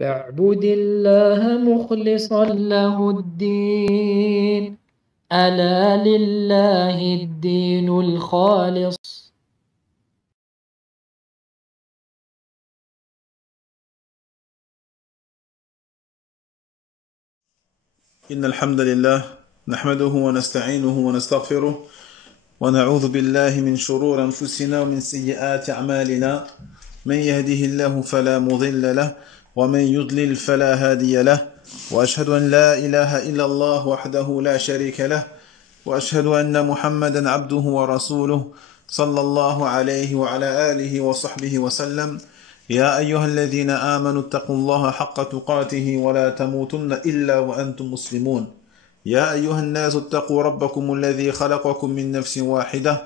فاعبد الله مخلصا له الدين. ألا لله الدين الخالص. إن الحمد لله نحمده ونستعينه ونستغفره ونعوذ بالله من شرور أنفسنا ومن سيئات أعمالنا. من يهده الله فلا مضل له ومن يضلل فلا هادي له، وأشهد أن لا إله إلا الله وحده لا شريك له، وأشهد أن محمدا عبده ورسوله صلى الله عليه وعلى آله وصحبه وسلم. يا أيها الذين آمنوا اتقوا الله حق تقاته ولا تموتن إلا وأنتم مسلمون. يا أيها الناس اتقوا ربكم الذي خلقكم من نفس واحدة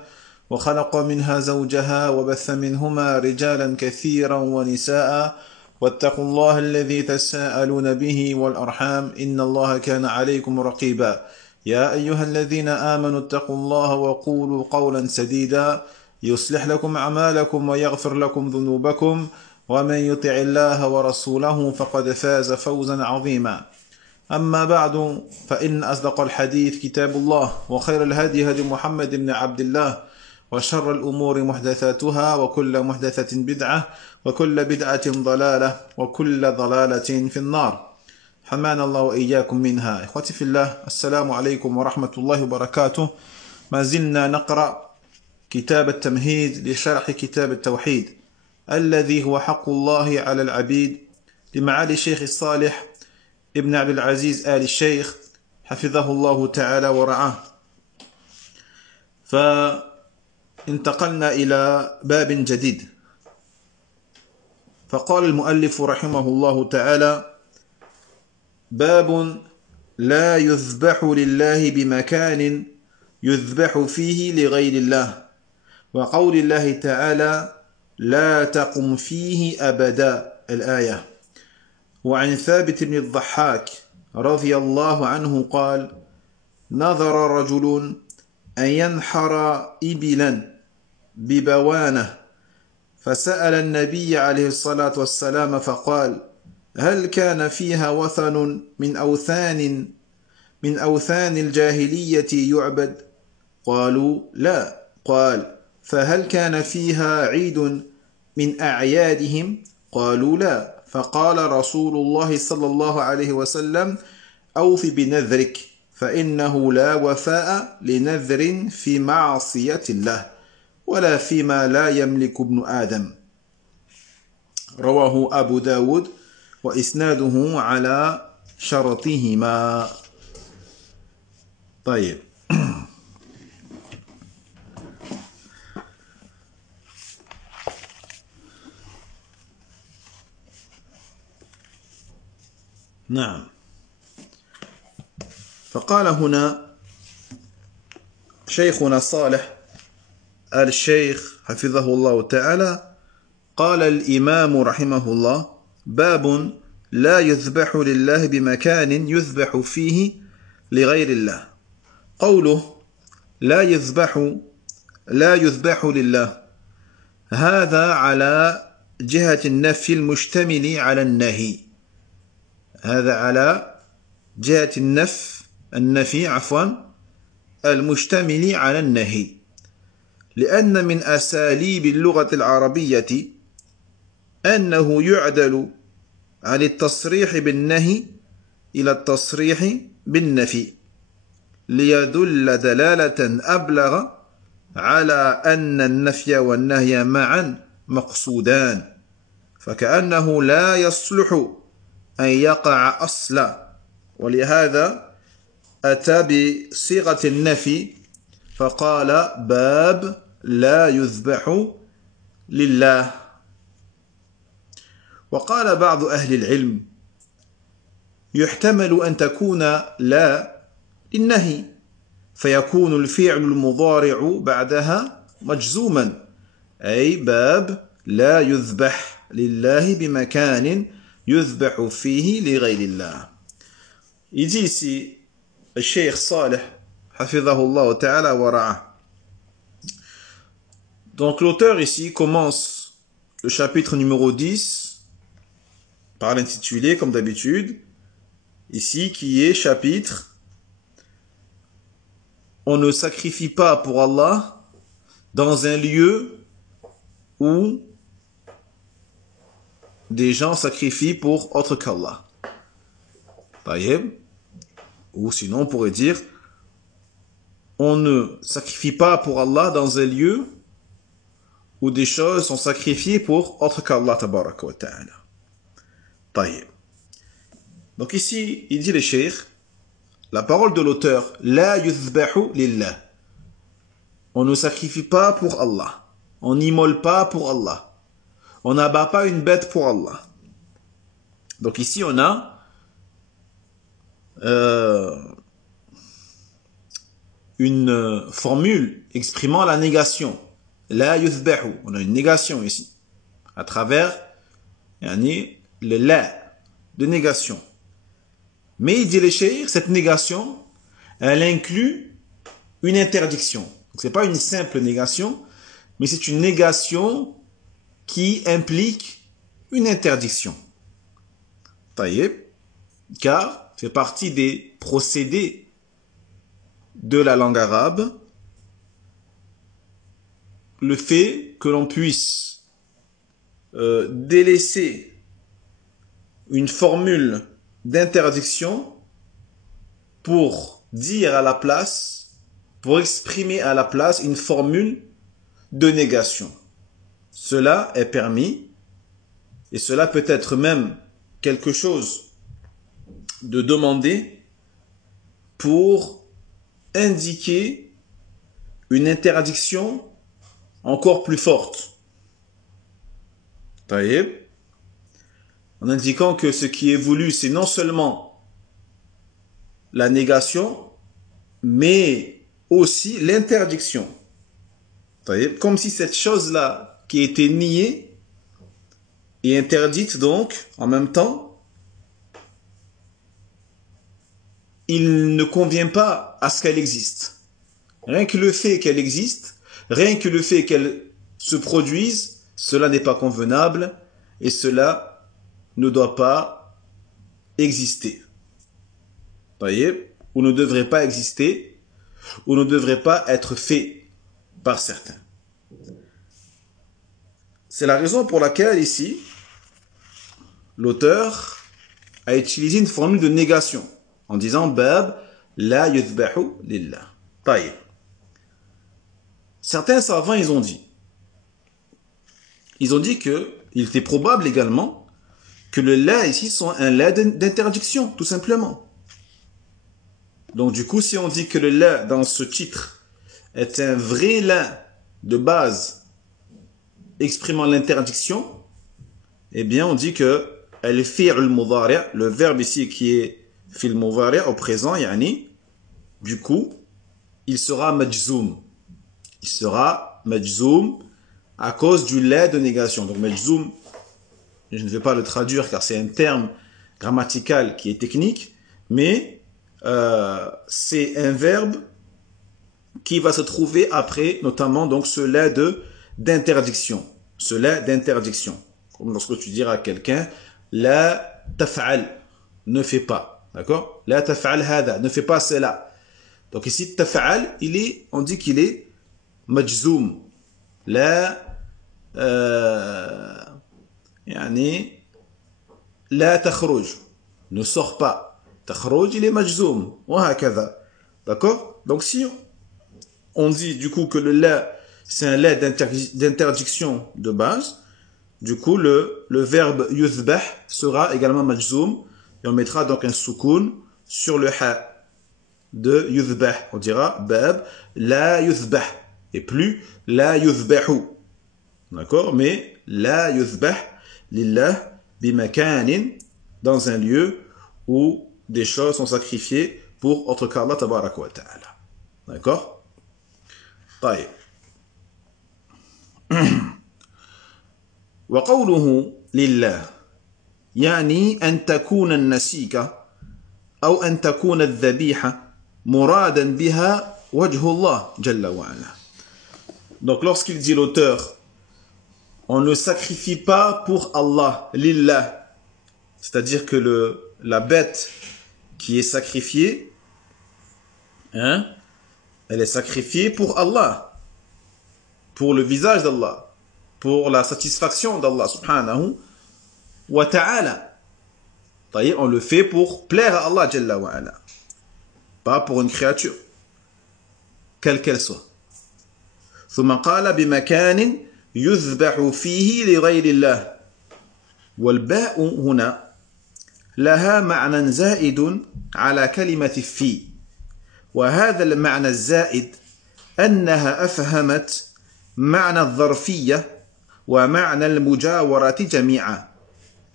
وخلق منها زوجها وبث منهما رجالا كثيرا ونساء، واتقوا الله الذي تساءلون به والأرحام إن الله كان عليكم رقيبا. يا أيها الذين آمنوا اتقوا الله وقولوا قولا سديدا يصلح لكم أعمالكم ويغفر لكم ذنوبكم، ومن يطع الله ورسوله فقد فاز فوزا عظيما. أما بعد، فإن أصدق الحديث كتاب الله، وخير الهدي هدي محمد بن عبد الله، وشر الأمور محدثاتها، وكل محدثة بدعة، وكل بدعة ضلالة، وكل ضلالة في النار. حمانا الله وإياكم منها. إخوتي في الله، السلام عليكم ورحمة الله وبركاته. ما زلنا نقرأ كتاب التمهيد لشرح كتاب التوحيد الذي هو حق الله على العبيد لمعالي الشيخ الصالح ابن عبد العزيز آل الشيخ حفظه الله تعالى ورعاه. فانتقلنا إلى باب جديد، فقال المؤلف رحمه الله تعالى: باب لا يذبح لله بمكان يذبح فيه لغير الله، وقول الله تعالى: لا تقم فيه أبدا، الآية. وعن ثابت بن الضحاك رضي الله عنه قال: نظر رجل أن ينحر إبلا ببوانة، فسأل النبي عليه الصلاة والسلام فقال: هل كان فيها وثن من أوثان الجاهلية يعبد؟ قالوا: لا. قال: فهل كان فيها عيد من أعيادهم؟ قالوا: لا. فقال رسول الله صلى الله عليه وسلم: أوف بنذرك، فإنه لا وفاء لنذر في معصية الله ولا فيما لا يملك ابن آدم. رواه أبو داود وإسناده على شرطهما. طيب، نعم. فقال هنا شيخنا صالح آل الشيخ حفظه الله تعالى: قال الإمام رحمه الله: باب لا يذبح لله بمكان يذبح فيه لغير الله. قوله لا يذبح لله، هذا على جهة النفي المشتمل على النهي. هذا على جهة النفي المشتمل على النهي، لأن من أساليب اللغة العربية أنه يعدل عن التصريح بالنهي إلى التصريح بالنفي ليدل دلالة أبلغ على أن النفي والنهي معا مقصودان، فكأنه لا يصلح أن يقع أصلا، ولهذا أتى بصيغة النفي فقال: باب لا يذبح لله. وقال بعض أهل العلم: يحتمل أن تكون لا للنهي، فيكون الفعل المضارع بعدها مجزوما، أي باب لا يذبح لله بمكان يذبح فيه لغير الله. Il dit ici, le Cheikh Saleh, hafidhahullah ta'ala wa ra'a. Donc l'auteur ici commence le chapitre numéro 10 par l'intitulé, comme d'habitude, ici, qui est chapitre « On ne sacrifie pas pour Allah dans un lieu où des gens sacrifient pour autre qu'Allah. » Ou sinon, on pourrait dire « On ne sacrifie pas pour Allah dans un lieu où des choses sont sacrifiées pour autre qu'Allah tabaraka wa ta'ala. » Donc ici, il dit le cheikh, la parole de l'auteur, la yuthbahu lillah. On ne sacrifie pas pour Allah. On n'immole pas pour Allah. On n'abat pas une bête pour Allah. Donc ici, on a une formule exprimant la négation. La yuthbahu. On a une négation ici. À travers le la de négation. Mais il dit le cheikh, cette négation, elle inclut une interdiction. Donc c'est pas une simple négation, mais c'est une négation qui implique une interdiction. Car fait partie des procédés de la langue arabe le fait que l'on puisse délaisser une formule d'interdiction pour dire à la place, pour exprimer à la place une formule de négation. Cela est permis et cela peut être même quelque chose de demandé pour indiquer une interdiction encore plus forte. En indiquant que ce qui est voulu, c'est non seulement la négation, mais aussi l'interdiction. Comme si cette chose-là qui était niée et interdite donc, en même temps, il ne convient pas à ce qu'elle existe. Rien que le fait qu'elle existe, rien que le fait qu'elle se produise, cela n'est pas convenable et cela ne doit pas exister. Ou ne devrait pas exister, ou ne devrait pas être fait par certains. C'est la raison pour laquelle ici, l'auteur a utilisé une formule de négation en disant Bab la yuthbahu lillah. Certains savants, ils ont dit que il était probable également que le la ici soit un la d'interdiction, tout simplement. Donc du coup, si on dit que le la dans ce titre est un vrai la de base exprimant l'interdiction, eh bien on dit que le verbe ici qui est fil mudari' au présent, du coup, il sera majzoum. Il sera majzoum à cause du la de négation. Donc majzoum, je ne vais pas le traduire car c'est un terme grammatical qui est technique, mais c'est un verbe qui va se trouver après, notamment donc ce la d'interdiction. Ce la d'interdiction. Comme lorsque tu diras à quelqu'un, la taf'al, ne fais pas. D'accord? La taf'al hada, ne fais pas cela. Donc ici, taf'al, on dit qu'il est majzoum. La la takhruj, ne sors pas. Takhruj, il est majzoum. D'accord? Donc si on dit du coup que le la, c'est un la d'interdiction de base, du coup le verbe yuthbah sera également majzoum et on mettra donc un soukoun sur le ha de yuthbah. On dira bab la yuthbah et plus la yuthbahu. D'accord? Mais la yuthbah lillah bimakanin, dans un lieu où des choses sont sacrifiées pour autre qu'Allah tabaraka wa ta'ala. D'accord? طيب. وقوله لله يعني أن تكون النسيكة أو أن تكون الذبيحة مرادا بها وجه الله جل وعلا. Donc lorsqu'il dit l'auteur, on ne sacrifie pas pour Allah, lillah, C'est-à-dire que la bête qui est sacrifiée, hein, elle est sacrifiée pour Allah, pour le visage d'Allah, pour la satisfaction d'Allah subhanahu wa ta'ala. On le fait pour plaire à Allah jalla wa ala, pas pour une créature, quelle qu'elle soit. ثم قال بمكان يذبح فيه لغير الله والباء هنا لها معنى زائد على كلمة في وهذا المعنى الزائد أنها أفهمت معنى الظرفية ومعنى المجاورة جميعا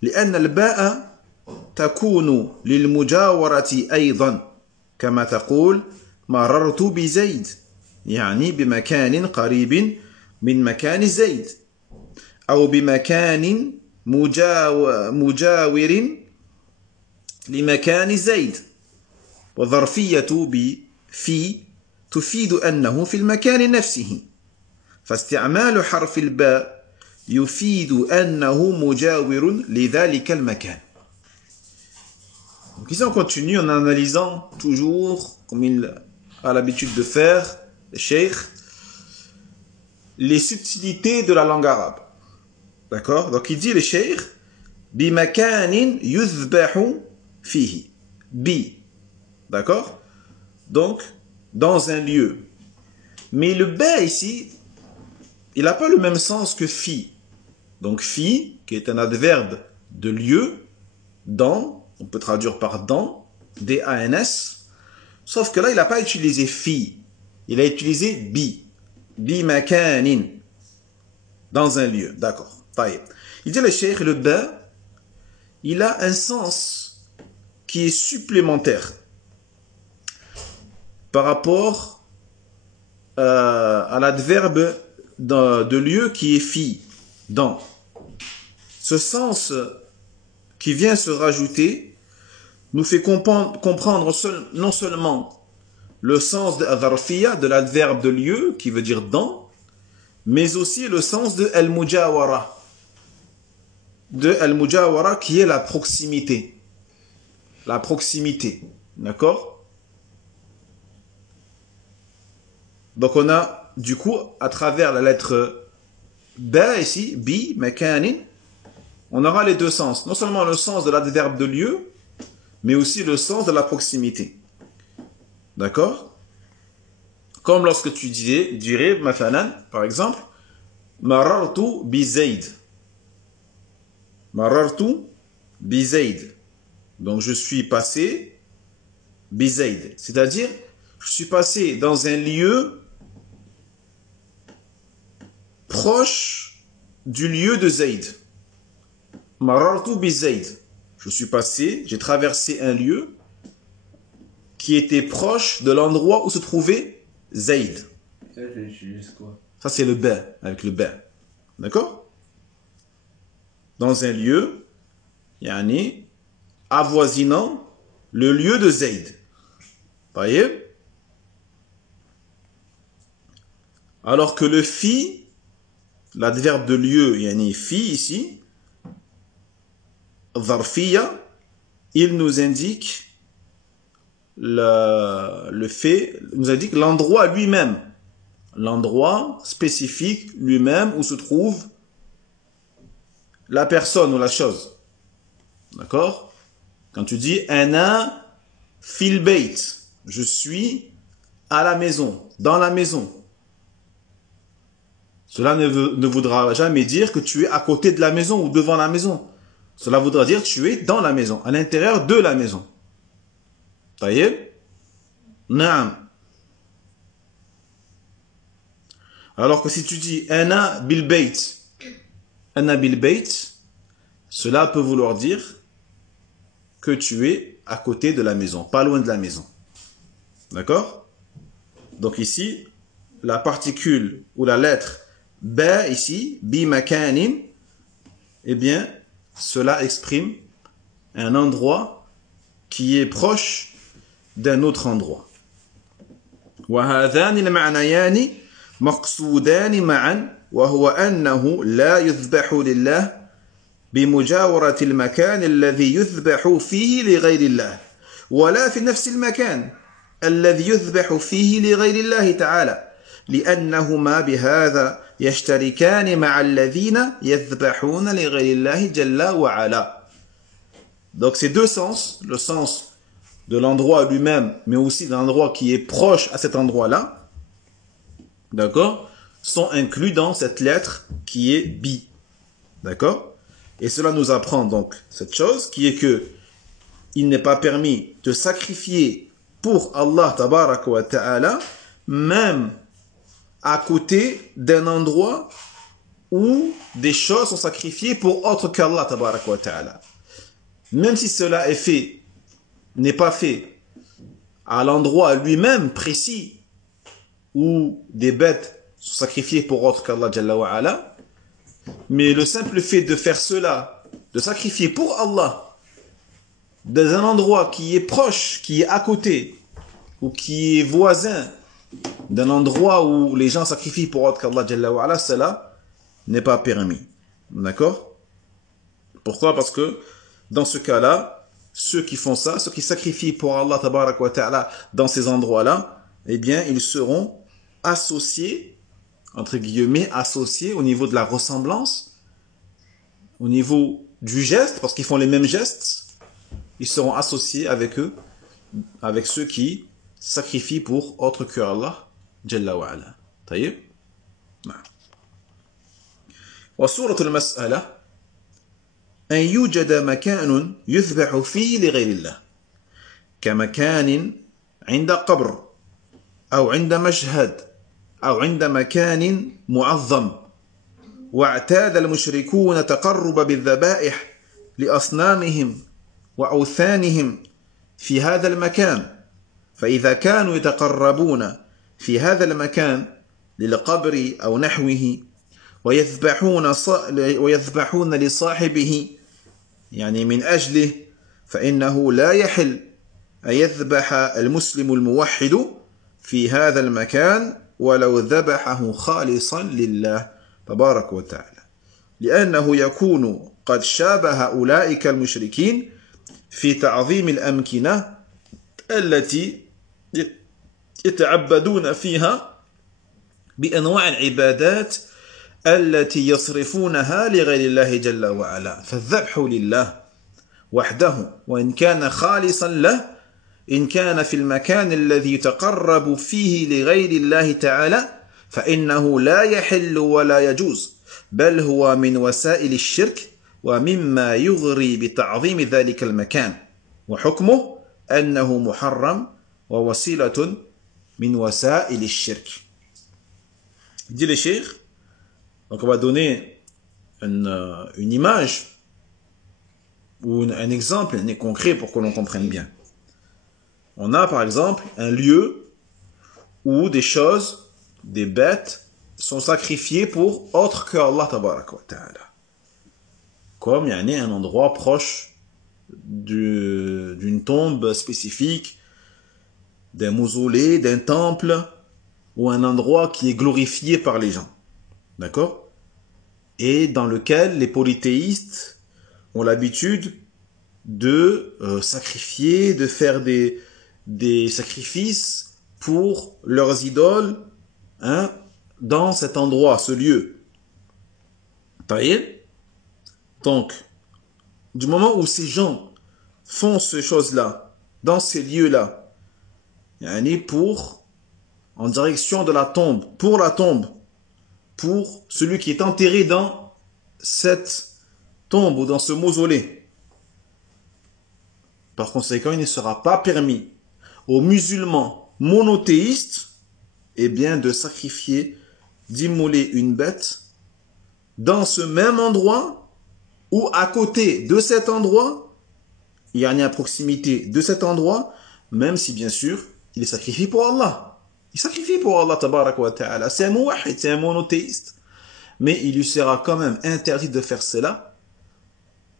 لأن الباء تكون للمجاورة أيضا كما تقول مررت بزيد يعني بمكان قريب من مكان زيد أو بمكان مجاور لمكان زيد وظرفية بفي تفيد أنه في المكان نفسه فاستعمال حرف الباء يفيد أنه مجاور لذلك المكان. Donc ici on continue en analysant toujours, comme il a l'habitude de faire, le cheikh, les subtilités de la langue arabe. D'accord? Donc il dit le cheikh, bimakanin yuzbahu fihi. Bi. D'accord? Donc, dans un lieu. Mais le ba ici, il n'a pas le même sens que fi. Donc fi, qui est un adverbe de lieu, dans, on peut traduire par dans, D-A-N-S, sauf que là, il n'a pas utilisé fi, il a utilisé bi, bi makanin, dans un lieu, d'accord. Il dit le cheikh, le ba, il a un sens qui est supplémentaire par rapport à l'adverbe de lieu qui est fi, dans. Ce sens qui vient se rajouter nous fait comprendre non seulement le sens de al-dharfiyya, de l'adverbe de lieu, qui veut dire dans, mais aussi le sens de al-mujawara. De al-mujawara qui est la proximité. La proximité. D'accord? Donc on a, du coup, à travers la lettre ba ici, bi, makanin, on aura les deux sens. Non seulement le sens de l'adverbe de lieu, mais aussi le sens de la proximité. D'accord? Comme lorsque tu dirais, mathalan, par exemple, marartu bi zayd. Marartu bi zayd. Donc je suis passé bi zayd. C'est-à-dire, je suis passé dans un lieu proche du lieu de Zayd. Marartu bi zayd. Je suis passé, j'ai traversé un lieu qui était proche de l'endroit où se trouvait Zayd. Ça, j'utilise quoi? Ça, c'est le ba, avec le ba. D'accord? Dans un lieu, yani, avoisinant le lieu de Zayd. Voyez? Alors que le fi, l'adverbe de lieu, yani fi ici, Dharfiyya, il nous indique le fait, il nous indique l'endroit lui-même, l'endroit spécifique lui-même où se trouve la personne ou la chose. D'accord? Quand tu dis ana fil bayt, je suis à la maison, dans la maison. Cela ne voudra jamais dire que tu es à côté de la maison ou devant la maison. Cela voudra dire que tu es dans la maison, à l'intérieur de la maison. Taïeb? Naam. Alors que si tu dis ana bil bayt, cela peut vouloir dire que tu es à côté de la maison, pas loin de la maison. D'accord? Donc ici, la particule ou la lettre ba ici, bi makanin, eh bien, cela exprime un endroit qui est proche d'un autre endroit. وهذان المعنيان مقصودان معا وهو أنه لا يذبح لله بمجاورة المكان الذي يذبح فيه لغير الله ولا في نفس المكان الذي يذبح فيه لغير الله تعالى لأنهما بهذا يشتركان مع الذين يذبحون لغير الله جل وعلا. Donc ces deux sens, le sens de l'endroit lui-même, mais aussi d'un endroit qui est proche à cet endroit-là, d'accord, sont inclus dans cette lettre qui est bi. D'accord? Et cela nous apprend donc cette chose qui est que il n'est pas permis de sacrifier pour Allah tabaraka wa ta'ala, même à côté d'un endroit où des choses sont sacrifiées pour autre qu'Allah tabaraka wa ta'ala. Même si cela est fait, n'est pas fait à l'endroit lui-même précis où des bêtes sont sacrifiées pour autre qu'Allah jalla wa ala, mais le simple fait de faire cela, de sacrifier pour Allah dans un endroit qui est proche, qui est à côté, ou qui est voisin d'un endroit où les gens sacrifient pour autre qu'Allah jalla wa ala, cela n'est pas permis. D'accord? Pourquoi? Parce que dans ce cas-là, ceux qui font ça, ceux qui sacrifient pour Allah tabarak wa ta'ala dans ces endroits-là, eh bien, ils seront associés, entre guillemets, associés au niveau de la ressemblance, au niveau du geste, parce qu'ils font les mêmes gestes, ils seront associés avec eux, avec ceux qui sacrifient pour autre que Allah, Jalla wa ala. Taïb? Wa suratul mas'ala, أن يوجد مكان يذبح فيه لغير الله كمكان عند قبر أو عند مشهد أو عند مكان معظم واعتاد المشركون تقرب بالذبائح لأصنامهم وأوثانهم في هذا المكان فإذا كانوا يتقربون في هذا المكان للقبر أو نحوه ويذبحون لصاحبه يعني من أجله فإنه لا يحل أن يذبح المسلم الموحد في هذا المكان ولو ذبحه خالصا لله تبارك وتعالى لأنه يكون قد شابه أولئك المشركين في تعظيم الأمكنة التي يتعبدون فيها بأنواع العبادات التي يصرفونها لغير الله جل وعلا فالذبح لله وحده وإن كان خالصا له إن كان في المكان الذي يتقرب فيه لغير الله تعالى فإنه لا يحل ولا يجوز بل هو من وسائل الشرك ومما يغري بتعظيم ذلك المكان وحكمه أنه محرم ووسيلة من وسائل الشرك. Dit le cheikh, donc on va donner une image ou un exemple concret pour que l'on comprenne bien. On a par exemple un lieu où des choses, des bêtes sont sacrifiées pour autre que Allah tabaraka wa ta'ala. Comme il y a un endroit proche d'une tombe spécifique, d'un mausolée, d'un temple, ou un endroit qui est glorifié par les gens. D'accord? Et dans lequel les polythéistes ont l'habitude de sacrifier, de faire des sacrifices pour leurs idoles hein, dans cet endroit, ce lieu. Taïb? Donc, du moment où ces gens font ces choses-là, dans ces lieux-là, en direction de la tombe, pour la tombe, pour celui qui est enterré dans cette tombe ou dans ce mausolée. Par conséquent, il ne sera pas permis aux musulmans monothéistes eh bien, de sacrifier, d'immoler une bête dans ce même endroit ou à côté de cet endroit, il y en a à proximité de cet endroit, même si bien sûr, il est sacrifié pour Allah. Il sacrifie pour Allah tabaraka wa ta'ala. C'est un muwahhid, c'est un monothéiste. Mais il lui sera quand même interdit de faire cela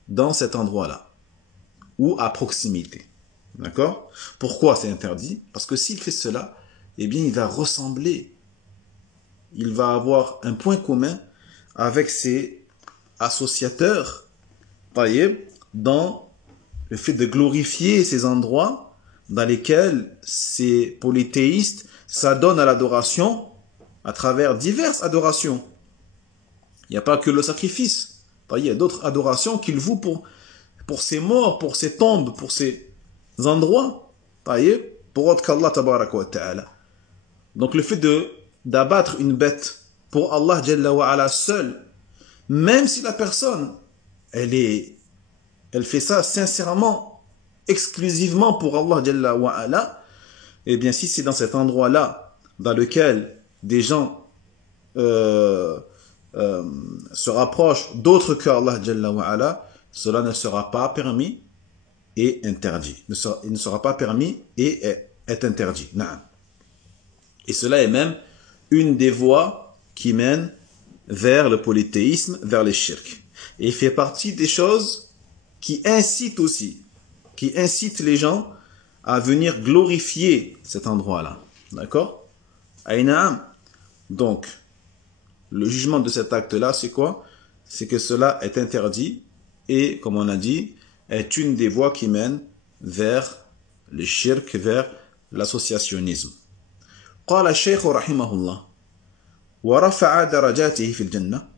dans cet endroit-là. Ou à proximité. D'accord? Pourquoi c'est interdit? Parce que s'il fait cela, eh bien il va ressembler. Il va avoir un point commun avec ses associateurs taïeb, dans le fait de glorifier ces endroits dans lesquels ces polythéistes s'adonnent à l'adoration à travers diverses adorations. Il n'y a pas que le sacrifice. Il y a d'autres adorations qu'ils vouent pour ces morts, pour ces tombes, pour ces endroits, pour autre qu'Allah tabaraka wa ta'ala. Donc le fait d'abattre une bête pour Allah Jalla wa ala seul, même si la personne, elle fait ça sincèrement, exclusivement pour Allah Jalla wa ala, et bien si c'est dans cet endroit-là, dans lequel des gens se rapprochent d'autres que Allah Jalla wa ala, cela ne sera pas permis et interdit. Il ne sera pas permis et est interdit. Et cela est même une des voies qui mènent vers le polythéisme, vers les shirks. Et il fait partie des choses qui incitent les gens à venir glorifier cet endroit-là. D'accord? Aïnaam. Donc, le jugement de cet acte-là, c'est quoi? C'est que cela est interdit et, comme on a dit, est une des voies qui mènent vers le shirk, vers l'associationnisme. قال الشيخ رحمه الله ورفع درجاته في الجنة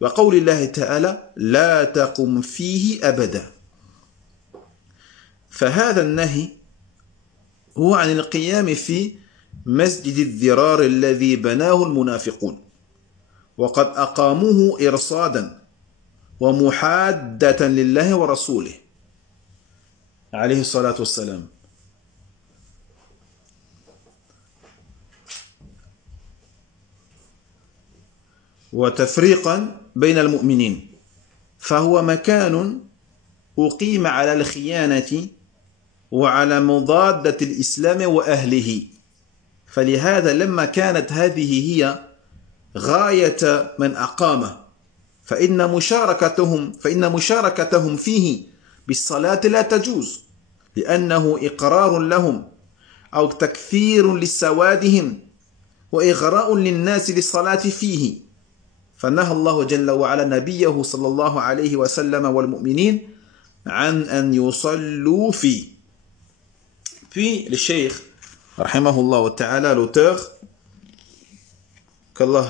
وقول الله تعالى لا تقم فيه أبدا فهذا النهي هو عن القيام في مسجد الضرار الذي بناه المنافقون وقد أقاموه إرصادا ومحادة لله ورسوله عليه الصلاة والسلام وتفريقا بين المؤمنين فهو مكان أقيم على الخيانة وعلى مضادة الإسلام وأهله فلهذا لما كانت هذه هي غاية من أقامه فإن مشاركتهم فيه بالصلاة لا تجوز لأنه إقرار لهم أو تكثير لسوادهم وإغراء للناس للصلاة فيه فنهى الله جل وعلا نبيه صلى الله عليه وسلم والمؤمنين عن أن يصلوا فيه. Puis le cheikh, rahimahullah wa ta'ala, l'auteur, qu'Allah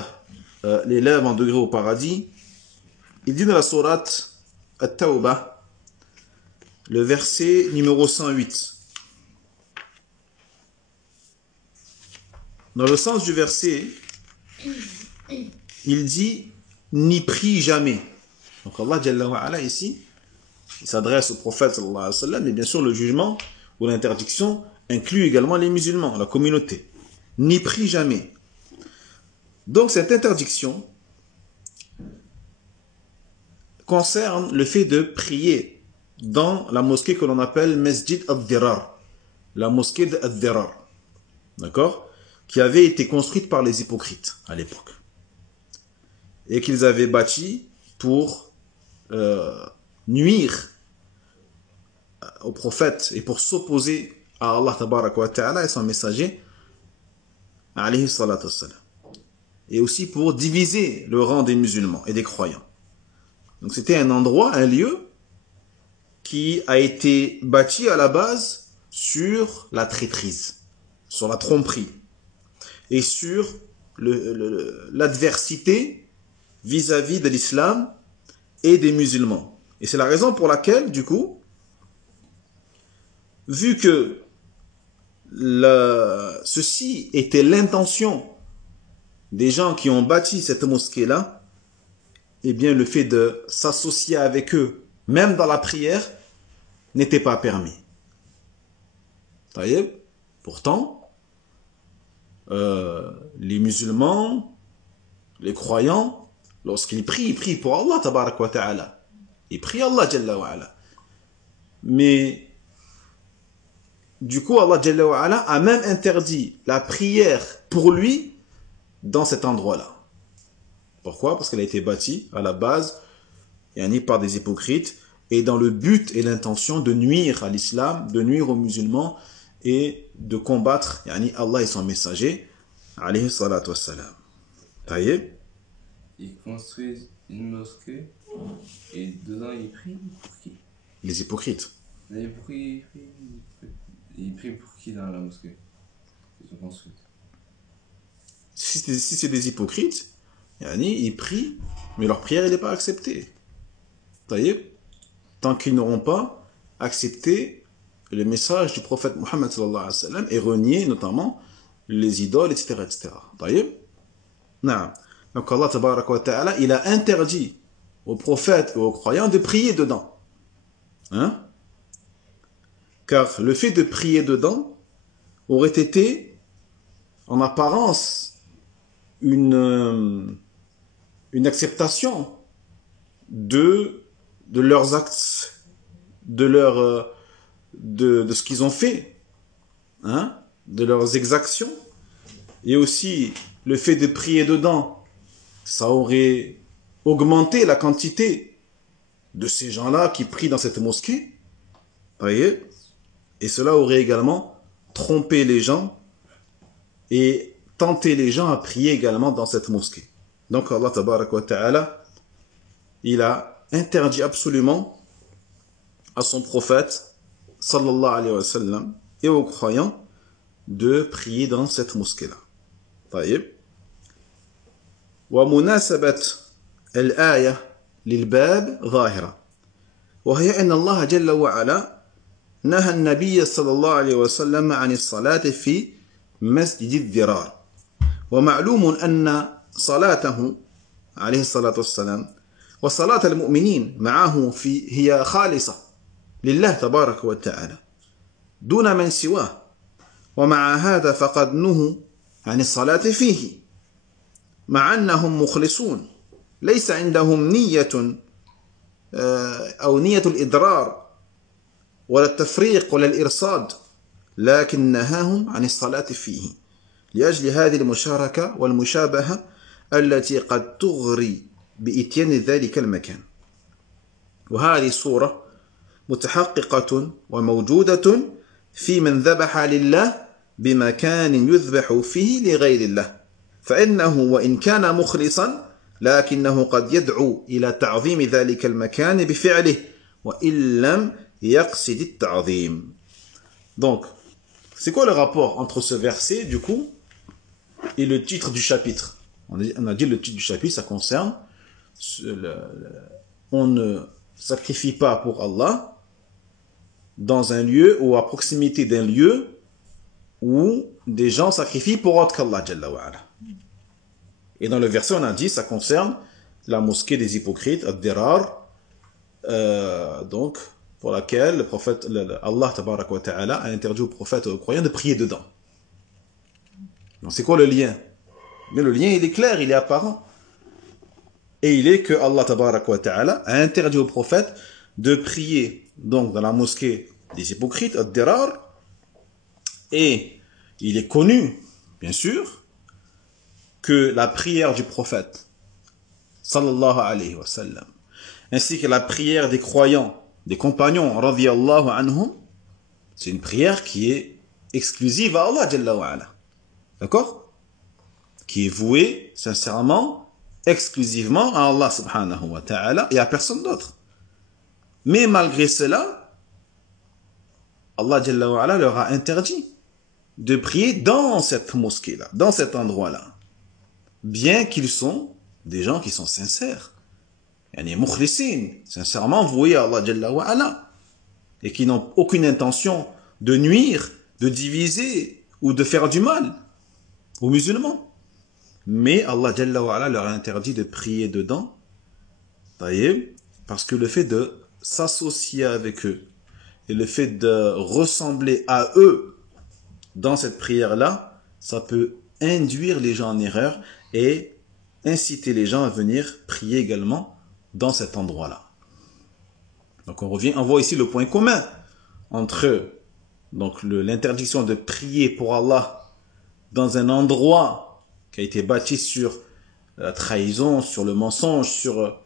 l'élève en degré au paradis, il dit dans la sourate At-Tawbah, le verset numéro 108. Dans le sens du verset, il dit « n'y prie jamais ». Donc Allah Jalla wa ala ici, il s'adresse au prophète sallallahu alayhi wa sallam, mais bien sûr le jugement ou l'interdiction inclut également les musulmans, la communauté. « N'y prie jamais ». Donc cette interdiction concerne le fait de prier dans la mosquée que l'on appelle Masjid al-Dirar, la mosquée d'Ad-Dirar, d'accord, qui avait été construite par les hypocrites à l'époque et qu'ils avaient bâti pour nuire au prophète et pour s'opposer à Allah tabaraka wa ta'ala et son messager alayhi salatu wassalam, et aussi pour diviser le rang des musulmans et des croyants. Donc c'était un endroit, un lieu qui a été bâti à la base sur la traîtrise, sur la tromperie et sur l'adversité vis-à-vis de l'islam et des musulmans. Et c'est la raison pour laquelle, du coup, vu que ceci était l'intention des gens qui ont bâti cette mosquée-là, eh bien le fait de s'associer avec eux, même dans la prière, n'était pas permis. Pourtant, les musulmans, les croyants, lorsqu'ils prient, ils prient pour Allah tabarak wa ta'ala. Ils prient Allah Jalla wa ala. Mais du coup, Allah Jalla wa ala a même interdit la prière pour lui dans cet endroit-là. Pourquoi? Parce qu'elle a été bâtie à la base par des hypocrites et dans le but et l'intention de nuire à l'islam, de nuire aux musulmans et de combattre Allah et son messager alayhi salatu wassalam. Taïeb. Ils construisent une mosquée Et dedans, il prie pour qui? Les hypocrites. Il prie pour qui dans la mosquée? Ils ont construit. Si c'est des hypocrites, ils prient, mais leur prière n'est pas acceptée. Vous voyez? Tant qu'ils n'auront pas accepté le message du prophète Mohammed sallallahu alayhi wa sallam et renié notamment les idoles, etc. etc. Vous voyez? Non. Donc Allah tabaraka wa ta'ala, il a interdit aux prophètes et aux croyants de prier dedans. Hein? Car le fait de prier dedans aurait été en apparence une acceptation de leurs actes, de ce qu'ils ont fait, hein, de leurs exactions, et aussi le fait de prier dedans, ça aurait augmenté la quantité de ces gens-là qui prient dans cette mosquée, voyez, et cela aurait également trompé les gens et tenté les gens à prier également dans cette mosquée. Donc Allah tabaraka wa ta'ala, il a interdit absolument à son prophète sallallahu alayhi wa sallam et aux croyants de prier dans cette mosquée-là. طيب. ومناسبة الآية للباب ظاهرة وهي أن الله جل وعلا نهى النبي صلى الله عليه وسلم عن الصلاة في مسجد الضرار ومعلوم أن صلاته عليه الصلاة والسلام وصلاة المؤمنين معه هي خالصة لله تبارك وتعالى دون من سواه ومع هذا فقد نهوا عن الصلاة فيه مع أنهم مخلصون ليس عندهم نية أو نية الإضرار ولا التفريق ولا الإرصاد لكن نهاهم عن الصلاة فيه لأجل هذه المشاركة والمشابهة التي قد تغري بإتيان ذلك المكان وهذه الصورة متحققة وموجودة في من ذبح لله بمكان يذبح فيه لغير الله فإنه وإن كان مخلصا لكنه قد يدعو إلى تعظيم ذلك المكان بفعله وإن لم يقصد التعظيم. Donc, c'est quoi le rapport entre ce verset, du coup, et le titre du chapitre? On a dit le titre du chapitre, ça concerne on ne sacrifie pas pour Allah dans un lieu ou à proximité d'un lieu où des gens sacrifient pour autre qu'Allah Jalla wa Ala. Et dans le verset, on a dit, ça concerne la mosquée des hypocrites, Ad-Dirar, donc, pour laquelle le prophète, Allah Tabaraka wa Ta'ala a interdit aux prophètes et aux croyants de prier dedans. Donc, c'est quoi le lien? Mais le lien, il est clair, il est apparent. Et il est que Allah Tabaraka wa Ta'ala a interdit aux prophètes de prier, donc, dans la mosquée des hypocrites, Ad-Dirar, et il est connu, bien sûr, que la prière du prophète, sallallahu alayhi wa sallam, ainsi que la prière des croyants, des compagnons, radiyallahu anhum, c'est une prière qui est exclusive à Allah, jalla wa ala. D'accord? Qui est vouée, sincèrement, exclusivement à Allah, subhanahu wa ta'ala, et à personne d'autre. Mais malgré cela, Allah, jalla wa ala, leur a interdit de prier dans cette mosquée-là, dans cet endroit-là. Bien qu'ils sont des gens qui sont sincères, yani mukhlisin, sincèrement voués à Allah Jalla wa Ala, et qui n'ont aucune intention de nuire, de diviser ou de faire du mal aux musulmans. Mais Allah Jalla wa Ala leur a interdit de prier dedans, parce que le fait de s'associer avec eux et le fait de ressembler à eux dans cette prière-là, ça peut induire les gens en erreur et inciter les gens à venir prier également dans cet endroit-là. Donc on voit ici le point commun entre donc l'interdiction de prier pour Allah dans un endroit qui a été bâti sur la trahison, sur le mensonge, sur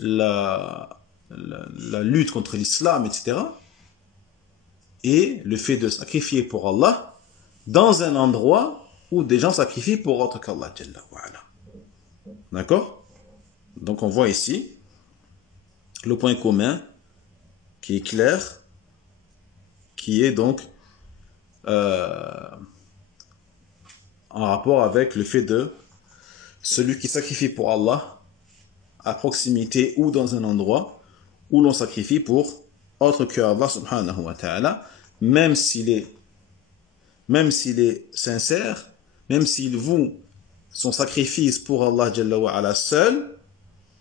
la lutte contre l'islam, etc. Et le fait de sacrifier pour Allah dans un endroit où des gens sacrifient pour autre qu'Allah. D'accord? Donc on voit ici le point commun qui est clair, qui est donc en rapport avec le fait de celui qui sacrifie pour Allah à proximité ou dans un endroit où l'on sacrifie pour autre que Allah subhanahu wa ta'ala, même s'il est sincère, même s'il voue son sacrifice pour Allah Jalla wa ala seul,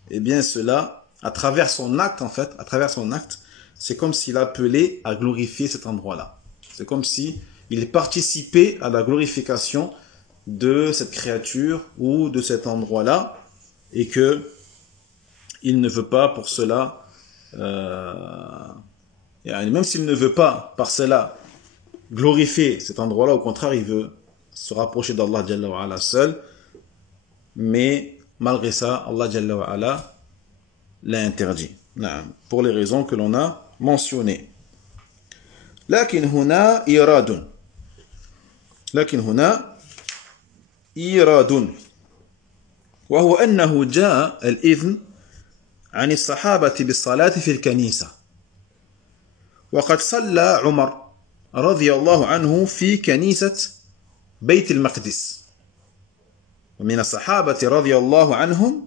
eh bien cela, à travers son acte en fait, c'est comme s'il appelait à glorifier cet endroit-là. C'est comme si il participait à la glorification de cette créature ou de cet endroit-là, et que il ne veut pas pour cela, même s'il ne veut pas par cela glorifier cet endroit-là, au contraire, il veut se rapprocher d'Allah Jalla wa ala seul, mais malgré ça, Allah Jalla wa ala l'a interdit, pour les raisons que l'on a mentionnées. لكن هنا إيراد وهو أنه جاء الإذن عن الصحابة بالصلاة في الكنيسة، وقد صلى عمر رضي الله عنه في كنيسة بيت المقدس، ومن الصحابة رضي الله عنهم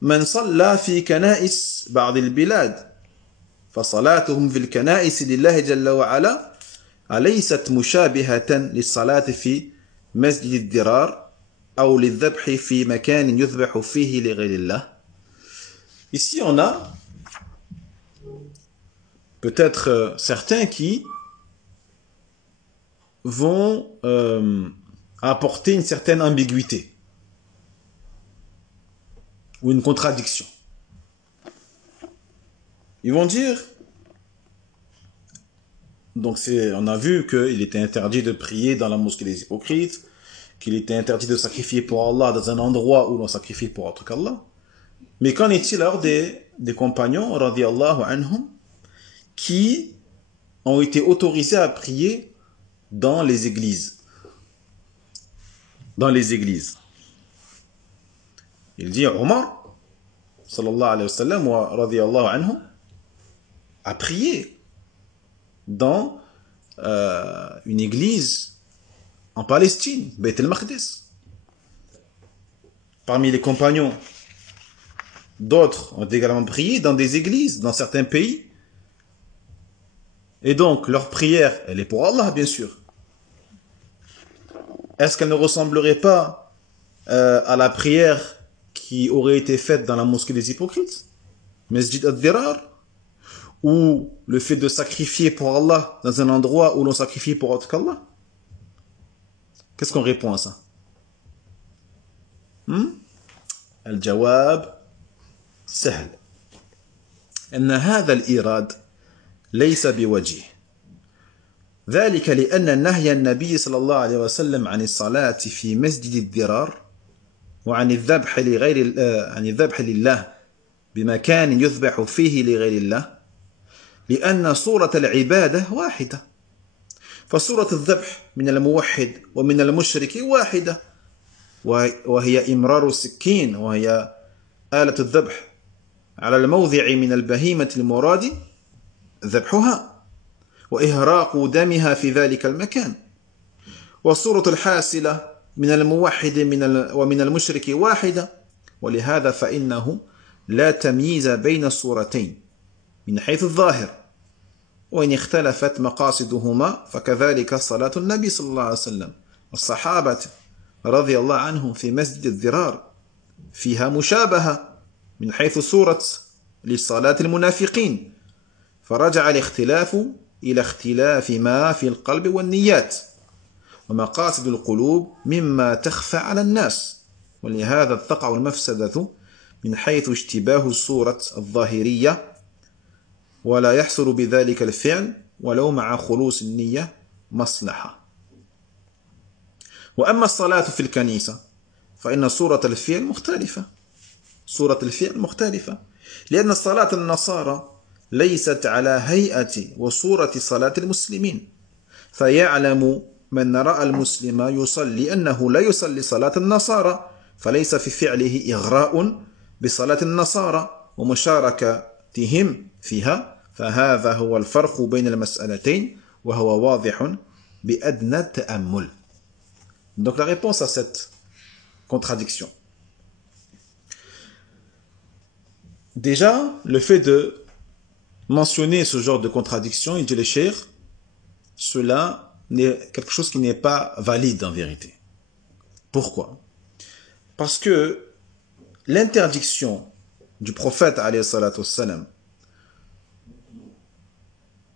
من صلى في كنائس بعض البلاد، فصلاتهم في الكنائس لله جل وعلا أليست مشابهة للصلاة في مسجد الضرار أو للذبح في مكان يذبح فيه لغير الله. Ici on a peut-être certains qui vont apporter une certaine ambiguïté ou une contradiction. Ils vont dire, donc on a vu qu'il était interdit de prier dans la mosquée des hypocrites, qu'il était interdit de sacrifier pour Allah dans un endroit où l'on sacrifie pour autre qu'Allah. Mais qu'en est-il alors des compagnons, radiyallahu anhum, qui ont été autorisés à prier dans les églises? Il dit Omar, sallallahu alayhi wa sallam, wa radiyallahu anhum, a prié dans une église en Palestine, Beit el-Maqdis. Parmi les compagnons, d'autres ont également prié dans des églises, dans certains pays. Et donc, leur prière, elle est pour Allah, bien sûr. Est-ce qu'elle ne ressemblerait pas à la prière qui aurait été faite dans la mosquée des hypocrites, Masjid ad-Dirar, ou le fait de sacrifier pour Allah dans un endroit où l'on sacrifie pour autre qu'Allah? Qu'est-ce qu'on répond à ça? Al-Jawab سهل أن هذا الإيراد ليس بوجيه، ذلك لأن نهي النبي صلى الله عليه وسلم عن الصلاة في مسجد الضرار وعن الذبح عن الذبح لله بمكان يذبح فيه لغير الله، لأن صورة العبادة واحدة، فصورة الذبح من الموحد ومن المشرك واحدة، وهي إمرار السكين، وهي آلة الذبح على الموضع من البهيمة المراد ذبحها وإهراق دمها في ذلك المكان، والصورة الحاصلة من الموحد ومن المشرك واحدة، ولهذا فإنه لا تمييز بين الصورتين من حيث الظاهر، وإن اختلفت مقاصدهما فكذلك صلاة النبي صلى الله عليه وسلم والصحابة رضي الله عنهم في مسجد الضرار فيها مشابهة من حيث صورة لصلاة المنافقين، فرجع الاختلاف إلى اختلاف ما في القلب والنيات، ومقاصد القلوب مما تخفى على الناس، ولهذا تقع المفسدة من حيث اشتباه الصورة الظاهرية، ولا يحصل بذلك الفعل ولو مع خلوص النية مصلحة. وأما الصلاة في الكنيسة فإن صورة الفعل مختلفة، لأن صلاة النصارى ليست على هيئة وصورة صلاة المسلمين، فيعلم من رأى المسلم يصلي أنه لا يصلي صلاة النصارى، فليس في فعله إغراء بصلاة النصارى ومشاركتهم فيها فهذا هو الفرق بين المسألتين وهو واضح بأدنى التأمل. Donc la réponse à cette contradiction. Déjà, le fait de mentionner ce genre de contradiction, il dit le cheikh, cela n'est quelque chose qui n'est pas valide en vérité. Pourquoi? Parce que l'interdiction du prophète alayhi salatu wassalam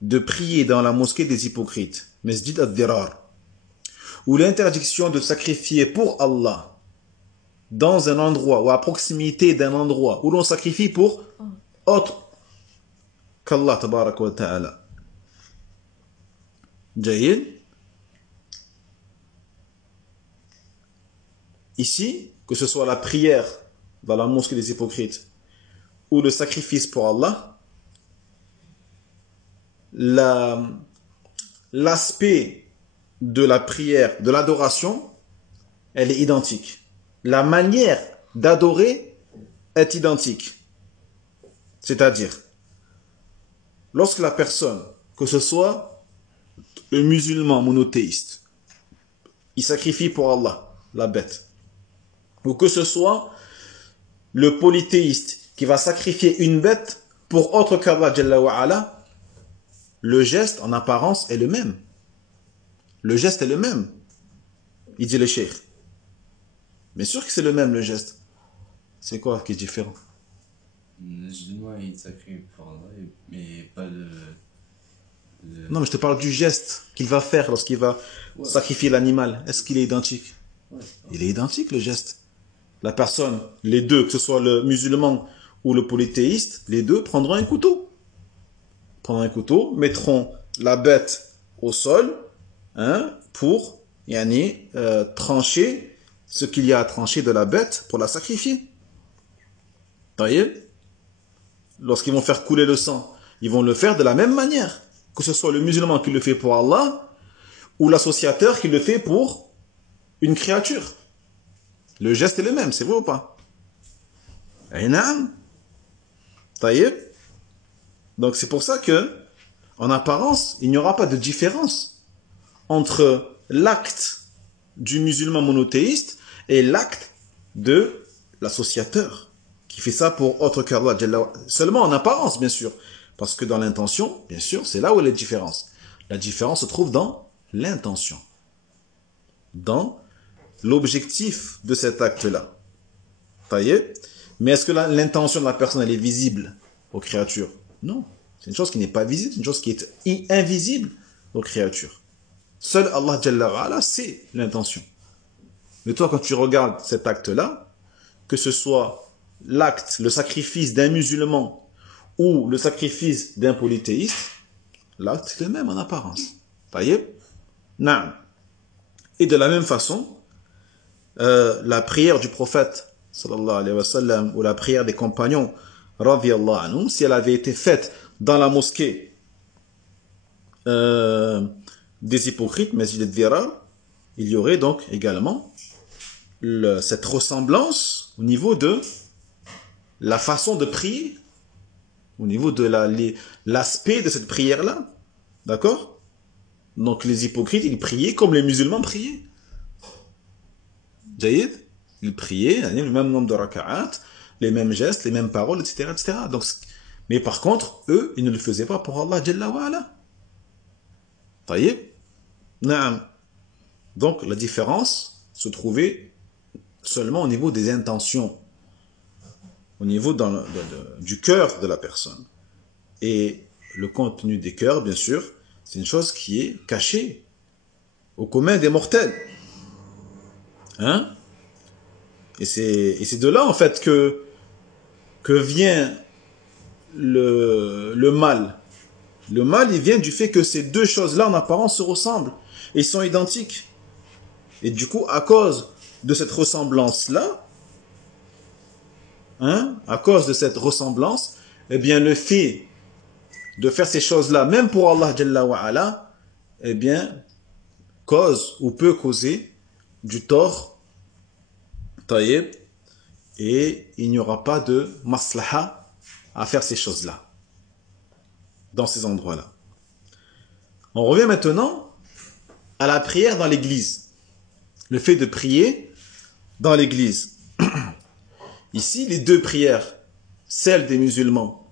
de prier dans la mosquée des hypocrites, Masjid ad-Dirar, ou l'interdiction de sacrifier pour Allah dans un endroit ou à proximité d'un endroit où l'on sacrifie pour autre qu'Allah tabaraka wa ta'ala. Jayyid. Ici, que ce soit la prière dans la mosquée des hypocrites ou le sacrifice pour Allah, l'aspect de la prière, de l'adoration, elle est identique. La manière d'adorer est identique. C'est-à-dire, lorsque la personne, que ce soit le musulman monothéiste, il sacrifie pour Allah la bête, ou que ce soit le polythéiste qui va sacrifier une bête pour autre qu'Allah Jalla wa Ala, le geste en apparence est le même. Le geste est le même. Il dit le cheikh. Bien sûr que c'est le même le geste. C'est quoi qui est différent? Le musulman, il sacrifie pour Allah, mais pas le... Non, mais je te parle du geste qu'il va faire lorsqu'il va sacrifier l'animal. Est-ce qu'il est identique? Il est identique le geste. La personne, les deux, que ce soit le musulman ou le polythéiste, les deux prendront un couteau. Prendront un couteau, mettront la bête au sol, pour trancher ce qu'il y a à trancher de la bête pour la sacrifier. Taïeb. Lorsqu'ils vont faire couler le sang, ils vont le faire de la même manière, que ce soit le musulman qui le fait pour Allah ou l'associateur qui le fait pour une créature. Le geste est le même, c'est vrai ou pas? Taïeb. Donc c'est pour ça que, en apparence, il n'y aura pas de différence entre l'acte du musulman monothéiste et l'acte de l'associateur qui fait ça pour autre qu'Allah. Seulement en apparence, bien sûr. Parce que dans l'intention, bien sûr, c'est là où est la différence. La différence se trouve dans l'intention. Dans l'objectif de cet acte-là. Mais est-ce que l'intention de la personne, elle est visible aux créatures? Non. C'est une chose qui n'est pas visible, c'est une chose qui est invisible aux créatures. Seul Allah Jalla wa Ala sait l'intention. Mais toi, quand tu regardes cet acte-là, que ce soit l'acte, le sacrifice d'un musulman ou le sacrifice d'un polythéiste, l'acte est le même en apparence. Naam. Et de la même façon, la prière du prophète sallallahu alayhi wa sallam ou la prière des compagnons radiyallahu anhum, si elle avait été faite dans la mosquée des hypocrites, Masjid ad-Dirar, il y aurait donc également cette ressemblance au niveau de la façon de prier, au niveau de l'aspect de cette prière-là. D'accord? Donc les hypocrites, ils priaient comme les musulmans priaient. Jaïd, ils priaient le même nombre de raka'at, les mêmes gestes, les mêmes paroles, etc. etc. Donc, mais par contre, eux, ils ne le faisaient pas pour Allah Jalla wa Ala. Taïb. Naam. Donc la différence se trouvait seulement au niveau des intentions, au niveau du cœur de la personne. Et le contenu des cœurs, bien sûr, c'est une chose qui est cachée au commun des mortels. Et c'est de là, en fait, que vient le mal. Le mal, il vient du fait que ces deux choses-là, en apparence, se ressemblent et sont identiques. Et du coup, à cause de cette ressemblance-là, à cause de cette ressemblance, eh bien, le fait de faire ces choses-là, même pour Allah Jalla wa Ala, eh bien, cause ou peut causer du tort, taïb, et il n'y aura pas de maslaha à faire ces choses-là, dans ces endroits-là. On revient maintenant à la prière dans l'église. Le fait de prier dans l'église. Ici, les deux prières, celle des musulmans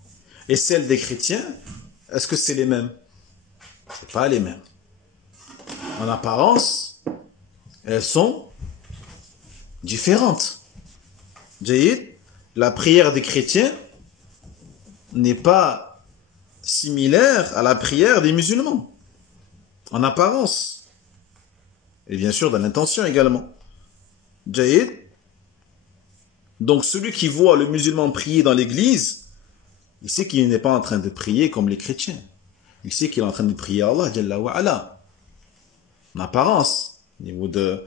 et celle des chrétiens, est-ce que c'est les mêmes? Ce n'est pas les mêmes. En apparence, elles sont différentes. La prière des chrétiens n'est pas similaire à la prière des musulmans. En apparence. Et bien sûr, dans l'intention également. Donc, celui qui voit le musulman prier dans l'église, il sait qu'il n'est pas en train de prier comme les chrétiens. Il sait qu'il est en train de prier Allah, Jalla wa Ala. En apparence. Au niveau de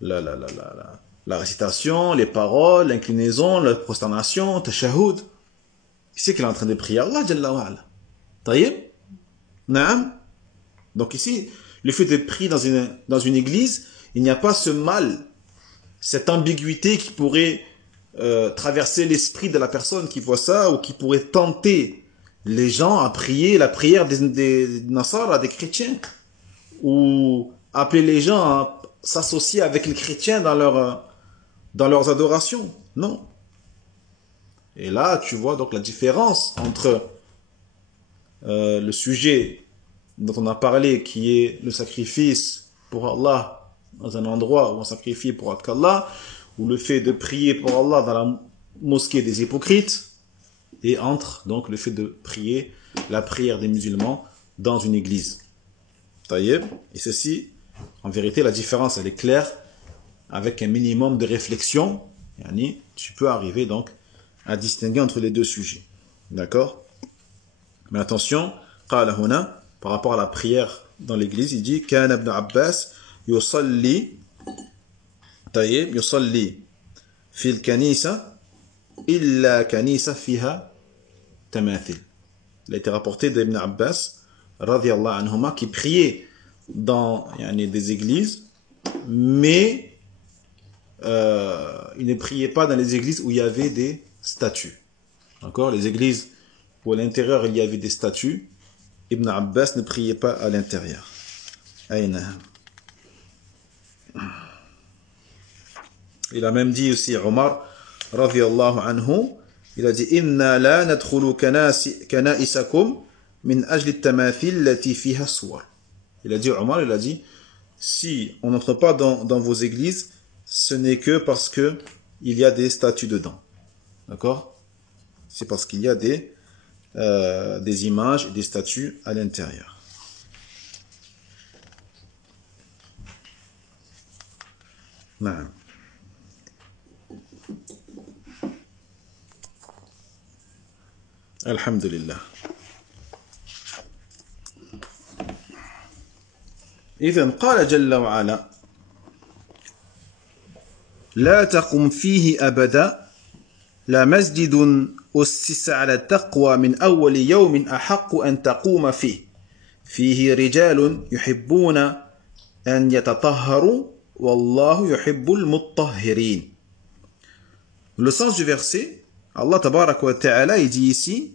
la récitation, les paroles, l'inclinaison, la prosternation, tashahhud. Il sait qu'il est en train de prier Allah, Jalla wa Ala. Taïb? Naam? Donc ici, le fait de prier dans une église, il n'y a pas ce mal, cette ambiguïté qui pourrait traverser l'esprit de la personne qui voit ça, ou qui pourrait tenter les gens à prier la prière des Nasara, des chrétiens, ou appeler les gens à s'associer avec les chrétiens dans leurs adorations. Non. Et là, tu vois donc la différence entre le sujet dont on a parlé, qui est le sacrifice pour Allah dans un endroit où on sacrifie pour Allah, ou le fait de prier pour Allah dans la mosquée des hypocrites, et entre donc le fait de prier la prière des musulmans dans une église. Taïeb. Et ceci, en vérité, la différence elle est claire, avec un minimum de réflexion, tu peux arriver donc à distinguer entre les deux sujets. D'accord? Mais attention, qala huna, par rapport à la prière dans l'église, il dit Kana ibn Abbas yusalli tayyib yusalli fil kanisa illa kanisa fiha tamathil. Il a été rapporté d'Ibn Abbas radiyallahu anhuma qui priait dans des églises, mais il ne priait pas dans les églises où il y avait des statues. D'accord? Les églises où à l'intérieur il y avait des statues, Ibn Abbas ne priait pas à l'intérieur. Il a même dit aussi, Omar, radiyallahu anhu, il a dit, Inna la nadkhulu kanaisakum min ajli tamathil lati fiha suwar. Il a dit, Omar, il a dit, si on n'entre pas dans vos églises, ce n'est que parce que il y a des statues dedans. D'accord? C'est parce qu'il y a des images et des statues à l'intérieur. نعم. الحمد لله. إذن قال جل وعلا لا تقم فيه أبدا لا مسجد أسس على التقوى من أول يوم أحق أن تقوم فيه رجال يحبون أن يتطهروا والله يحب المطهرين. Le sens du verset, Allah tabaraka wa ta'ala, il dit ici,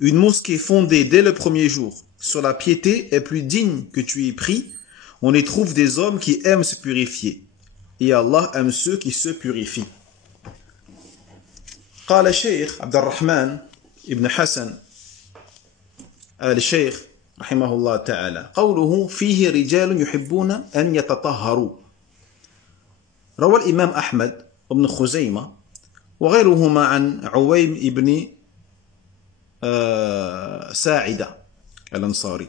une mosquée fondée dès le premier jour sur la piété est plus digne que tu y pries. On y trouve des hommes qui aiment se purifier. Et Allah aime ceux qui se purifient. قال الشيخ عبد الرحمن ابن حسن الشيخ رحمه الله تعالى قوله فيه رجال يحبون أن يتطهروا. روى الإمام أحمد وابن خزيمة وغيرهما عن عويم ابن ساعدة الأنصاري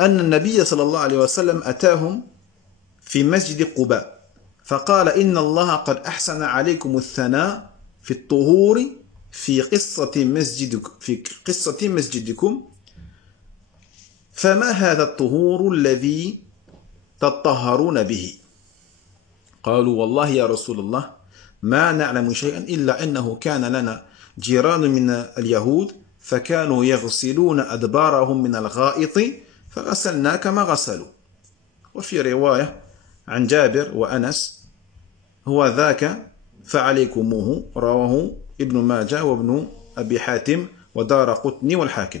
أن النبي صلى الله عليه وسلم أتاهم في مسجد قباء فقال إن الله قد أحسن عليكم الثناء في الطهور في قصة مسجدكم فما هذا الطهور الذي تطهرون به؟ قالوا والله يا رسول الله ما نعلم شيئا إلا أنه كان لنا جيران من اليهود فكانوا يغسلون أدبارهم من الغائط فغسلنا كما غسلوا. وفي رواية عن جابر وأنس هو ذاك فعليكموه رواه ابن ماجه وابن أبي حاتم ودارقطني والحاكم.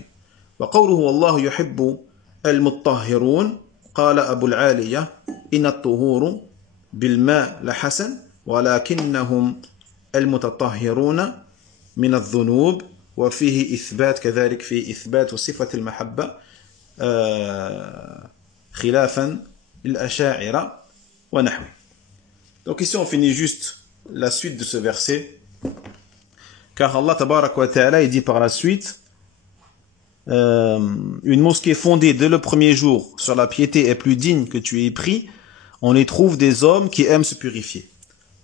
وقوله والله يحب المطهرون قال أبو العالية إن الطهور بالماء لحسن ولكنهم المتطهرون من الذنوب. وفيه إثبات كذلك في إثبات صفة المحبة خلافا للأشاعرة ونحوه. Donc ici on finit juste la suite de ce verset, car Allah tabarak wa ta'ala il dit par la suite une mosquée fondée dès le premier jour sur la piété est plus digne que tu aies pris. On y trouve des hommes qui aiment se purifier.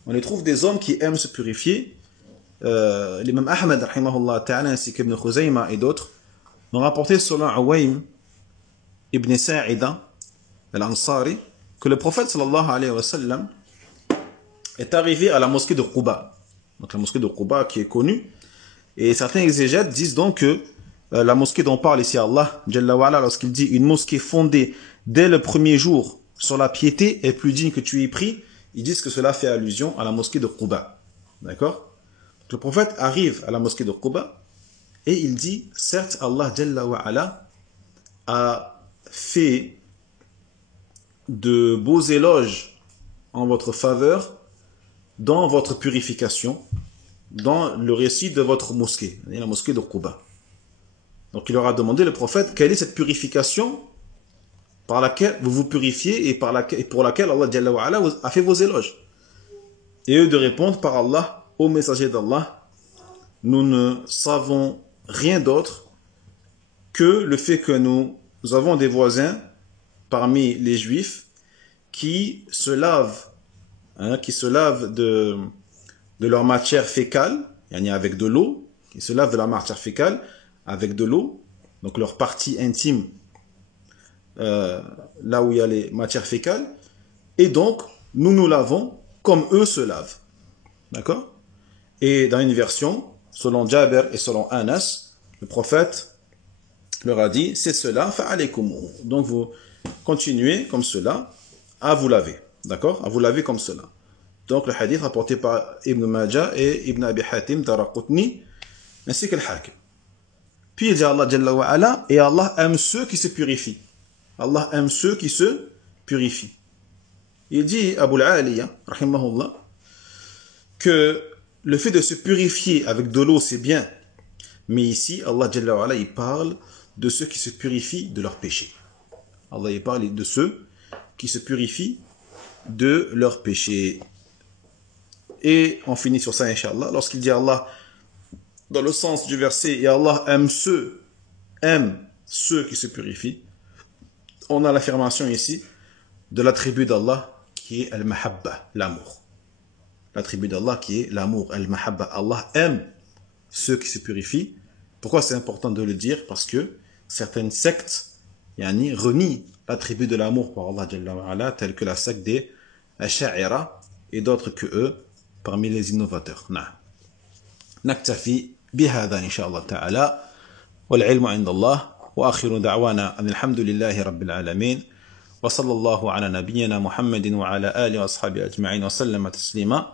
On y trouve des hommes qui aiment se purifier. L'imam Ahmad rahimahullah ta'ala ainsi qu'Ibn Khuzayma et d'autres ont rapporté selon Awaym ibn Sa'ida al-Ansari que le prophète sallallahu alayhi wa sallam est arrivé à la mosquée de Quba. Donc la mosquée de Quba qui est connue. Et certains exégètes disent donc que la mosquée dont parle ici Allah, Jalla wa ala, lorsqu'il dit une mosquée fondée dès le premier jour sur la piété est plus digne que tu aies pris, ils disent que cela fait allusion à la mosquée de Quba. D'accord? Le prophète arrive à la mosquée de Quba et il dit, certes Allah Jalla wa ala a fait de beaux éloges en votre faveur dans votre purification, dans le récit de votre mosquée, la mosquée de Quba. Donc il leur a demandé, le prophète, quelle est cette purification par laquelle vous vous purifiez et pour laquelle Allah Jalla wa ala a fait vos éloges. Et eux de répondre par Allah, ô messager d'Allah, nous ne savons rien d'autre que le fait que nous avons des voisins parmi les juifs qui se lavent de leur matière fécale, avec de l'eau, qui se lavent de la matière fécale avec de l'eau, donc leur partie intime, là où il y a les matières fécales, et donc nous nous lavons comme eux se lavent. D'accord? Et dans une version, selon Jabir et selon Anas, le prophète leur a dit, c'est cela, fa'alaykum. Donc vous continuez comme cela à vous laver. D'accord? À vous laver comme cela. Donc le hadith rapporté par Ibn Majah et Ibn Abi Hatim, Daraqutni, ainsi que le Hakim. Puis il dit Allah Jalla wa ala, et Allah aime ceux qui se purifient. Allah aime ceux qui se purifient. Il dit, Abu al-Aliya, rahimahullah, que le fait de se purifier avec de l'eau, c'est bien. Mais ici, Allah Jalla wa ala, il parle de ceux qui se purifient de leurs péchés. Allah, il parle de ceux qui se purifient de leurs péchés. Et on finit sur ça, Inch'Allah. Lorsqu'il dit Allah, dans le sens du verset, et Allah aime ceux qui se purifient, on a l'affirmation ici de l'attribut d'Allah qui est al-mahabba, l'amour. L'attribut d'Allah qui est l'amour, al-mahabba. Allah aime ceux qui se purifient. Pourquoi c'est important de le dire? Parce que certaines sectes renient l'attribut de l'amour par Allah Jalla wa ala, telles que la secte des Asha'ira et d'autres que eux parmi les innovateurs. نكتفي بهذا إن شاء الله تعالى والعلم عند الله وآخر دعوانا أن الحمد لله رب العالمين وصلى الله على نبينا محمد وعلى آله وأصحابه أجمعين وسلم تسليما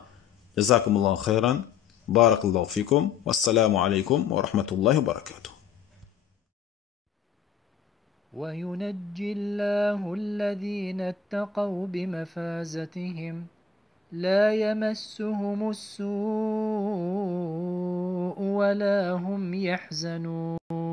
جزاكم الله خيرا بارك الله فيكم والسلام عليكم ورحمة الله وبركاته. وينجي الله الذين اتقوا بمفازتهم لا يمسهم السوء ولا هم يحزنون.